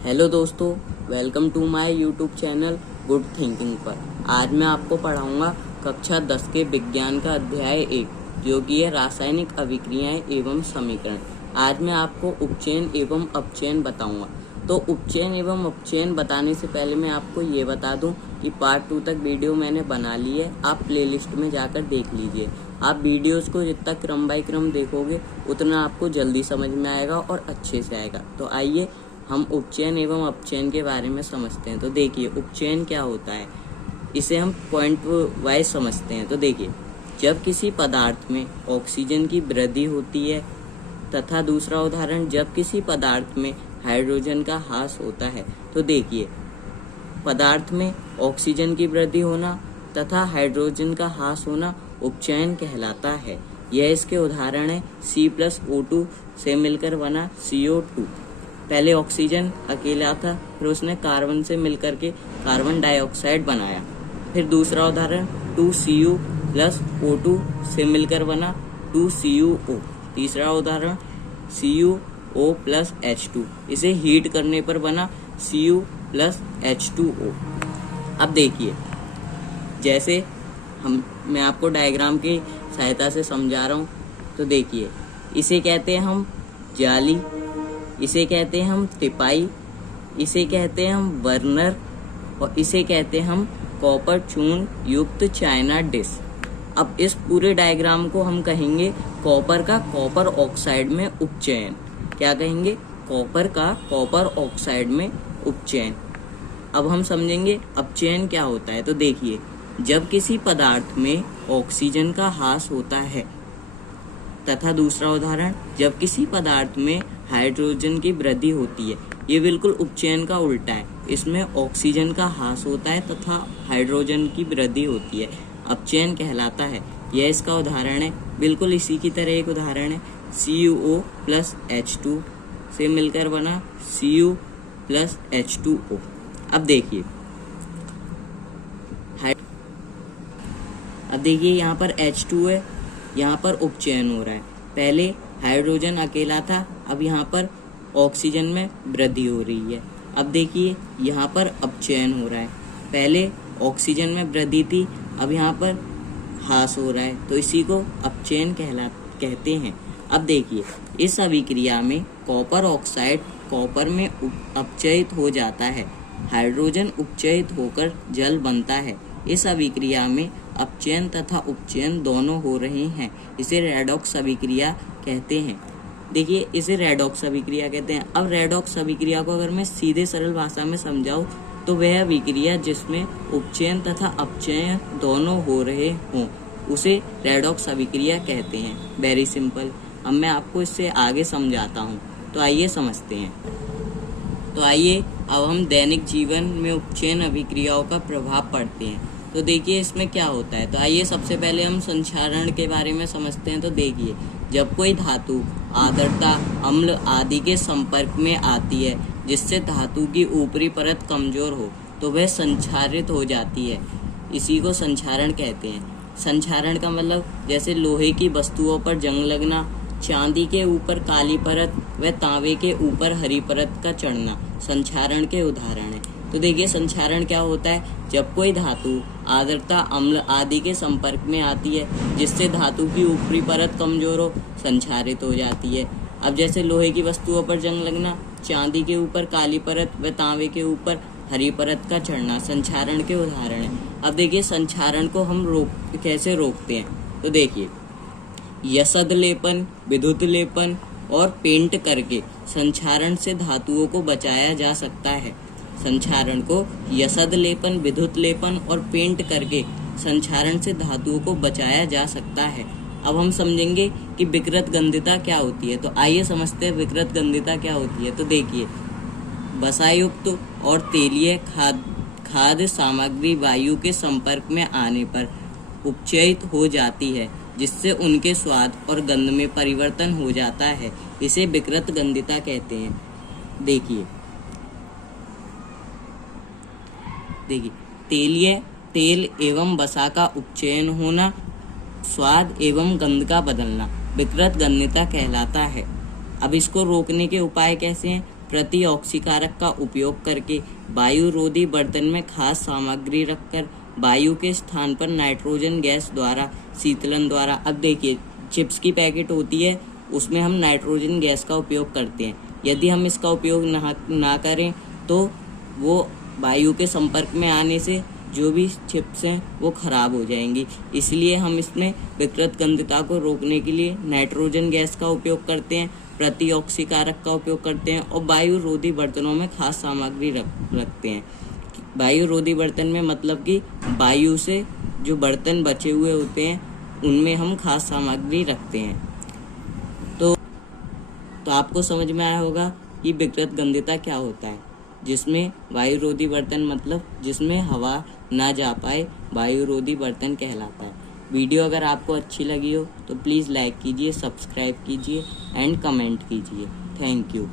Hello दोस्तों, welcome to my YouTube channel good thinking पर। आज मैं आपको पढ़ाऊंगा कक्षा 10 के विज्ञान का अध्याय 1, जो कि है रासायनिक अभिक्रियाएं एवं समीकरण। आज मैं आपको उपचयन एवं अपचयन बताऊंगा। तो उपचयन एवं अपचयन बताने से पहले मैं आपको ये बता दूं कि पार्ट 2 तक वीडियो मैंने बना ली है, आप प्लेलिस्ट में जाकर देख लीजिए। आप वीडियोस को जितना क्रम बाय क्रम देखोगे उतना आपको जल्दी समझ में आएगा और अच्छे से आएगा। तो आइए हम उपचयन एवं अपचयन के बारे में समझते हैं। तो देखिए, उपचयन क्या होता है, इसे हम पॉइंट वाइज समझते हैं। तो देखिए, जब किसी पदार्थ में ऑक्सीजन की वृद्धि होती है तथा दूसरा उदाहरण, जब किसी पदार्थ में हाइड्रोजन का ह्रास होता है। तो देखिए, पदार्थ में ऑक्सीजन की वृद्धि होना तथा हाइड्रोजन का ह्रास होना उपचयन कहलाता है। यह इसके उदाहरण है C+O2 से मिलकर बना CO2। पहले ऑक्सीजन अकेला था, फिर उसने कार्बन से मिलकर के कार्बन डाइऑक्साइड बनाया। फिर दूसरा उदाहरण 2Cu + O2 से मिलकर बना 2CuO। तीसरा उदाहरण CuO + H2, इसे हीट करने पर बना Cu + H2O। अब देखिए, जैसे मैं आपको डायग्राम की सहायता से समझा रहा हूँ। तो देखिए, इसे कहते हैं हम जाली, इसे कहते हैं हम तिपाई, इसे कहते हैं हम बर्नर और इसे कहते हैं हम कॉपर चूर्ण युक्त चाइना डिश। अब इस पूरे डायग्राम को हम कहेंगे कॉपर का कॉपर ऑक्साइड में उपचयन। क्या कहेंगे? कॉपर का कॉपर ऑक्साइड में उपचयन। अब हम समझेंगे अपचयन क्या होता है। तो देखिए, जब किसी पदार्थ में ऑक्सीजन का ह्रास होता है तथा दूसरा उदाहरण, जब किसी पदार्थ में हाइड्रोजन की वृद्धि होती है। ये बिल्कुल उपचयन का उल्टा है, इसमें ऑक्सीजन का ह्रास होता है तथा हाइड्रोजन की वृद्धि होती है, अपचयन कहलाता है। यह इसका उदाहरण है। बिल्कुल इसी की तरह एक उदाहरण है CuO + H2 से मिलकर बना Cu + H2O। अब देखिए, यहाँ पर H2 है, यहाँ पर उपचयन हो रहा है। पहले हाइड्रोजन अकेला था, अब यहाँ पर ऑक्सीजन में वृद्धि हो रही है। अब देखिए, यहाँ पर अपचयन हो रहा है। पहले ऑक्सीजन में वृद्धि थी, अब यहाँ पर ह्रास हो रहा है, तो इसी को अपचयन कहते हैं। अब देखिए, इस अभिक्रिया में कॉपर ऑक्साइड कॉपर में अपचयित हो जाता है, हाइड्रोजन उपचयित होकर जल बनता है। इस अभिक्रिया में अपचयन तथा उपचयन दोनों हो रहे हैं, इसे रेडॉक्स अभिक्रिया कहते हैं। देखिए, इसे रेडॉक्स अभिक्रिया कहते हैं। अब रेडॉक्स अभिक्रिया को अगर मैं सीधे सरल भाषा में समझाऊं तो वह अभिक्रिया जिसमें उपचयन तथा अपचयन दोनों हो रहे हों, उसे रेडॉक्स अभिक्रिया कहते हैं। Very simple. अब मैं आपको इससे आगे समझाता हूँ, तो आइए समझते हैं। तो आइए अब हम दैनिक जीवन में उपचयन अभिक्रियाओं का प्रभाव पढ़ते हैं। तो देखिए, इसमें क्या होता है। तो आइए सबसे पहले हम संक्षारण के बारे में समझते हैं। तो देखिए, जब कोई धातु आर्द्रता, अम्ल आदि के संपर्क में आती है जिससे धातु की ऊपरी परत कमजोर हो, तो वह संक्षारित हो जाती है, इसी को संक्षारण कहते हैं। संक्षारण का मतलब, जैसे लोहे की वस्तुओं पर जंग लगना, चांदी के ऊपर काली परत व तांबे के ऊपर हरी परत का चढ़ना संक्षारण के उदाहरण है। तो देखिए, संक्षारण क्या होता है, जब कोई धातु आर्द्रता, अम्ल आदि के संपर्क में आती है जिससे धातु की ऊपरी परत कमजोर हो, संक्षारित हो जाती है। अब जैसे लोहे की वस्तुओं पर जंग लगना, चांदी के ऊपर काली परत व तांबे के ऊपर हरी परत का चढ़ना संक्षारण के उदाहरण है। अब देखिए, संक्षारण को हम कैसे रोकते हैं। तो देखिए, यसद लेपन, विद्युत लेपन और पेंट करके संक्षारण से धातुओं को बचाया जा सकता है। संक्षारण को यसद लेपन, विद्युत लेपन और पेंट करके संक्षारण से धातुओं को बचाया जा सकता है। अब हम समझेंगे कि विकृत गंधिता क्या होती है। तो आइए समझते हैं विकृत गंधिता क्या होती है। तो देखिए, वसायुक्त और तेलीय खाद्य सामग्री वायु के संपर्क में आने पर उपचयित हो जाती है, जिससे उनके स्वाद और गंध में परिवर्तन हो जाता है, इसे विकृत गंधिता कहते हैं। देखिए, तेलीय तेल एवं वसा का उपचयन होना, स्वाद एवं गंध का बदलना विकृत गंधिता कहलाता है। अब इसको रोकने के उपाय कैसे हैं। प्रतिऑक्सीकारक का उपयोग करके वायु रोधी बर्तन में खास सामग्री रखकर वायु के स्थान पर नाइट्रोजन गैस द्वारा शीतलन द्वारा। अब देखिए, चिप्स की पैकेट होती है, उसमें हम नाइट्रोजन गैस का उपयोग करते हैं। यदि हम इसका उपयोग ना करें तो वो वायु के संपर्क में आने से जो भी चिप्स हैं वो खराब हो जाएंगी। इसलिए हम इसमें विकृत गंधता को रोकने के लिए नाइट्रोजन गैस का उपयोग करते हैं, प्रतिऑक्सीकारक का उपयोग करते हैं और वायु रोधी बर्तनों में खास सामग्री रखते हैं। वायु रोधी बर्तन में मतलब कि वायु से जो बर्तन बचे हुए होते हैं उनमें हम खास सामग्री रखते हैं। तो आपको समझ में आया होगा कि विकृत गंधता क्या होता है, जिसमें वायु रोधी बर्तन मतलब जिसमें हवा ना जा पाए वायु रोधी बर्तन कहलाता है। वीडियो अगर आपको अच्छी लगी हो तो प्लीज़ लाइक कीजिए, सब्सक्राइब कीजिए एंड कमेंट कीजिए। Thank you.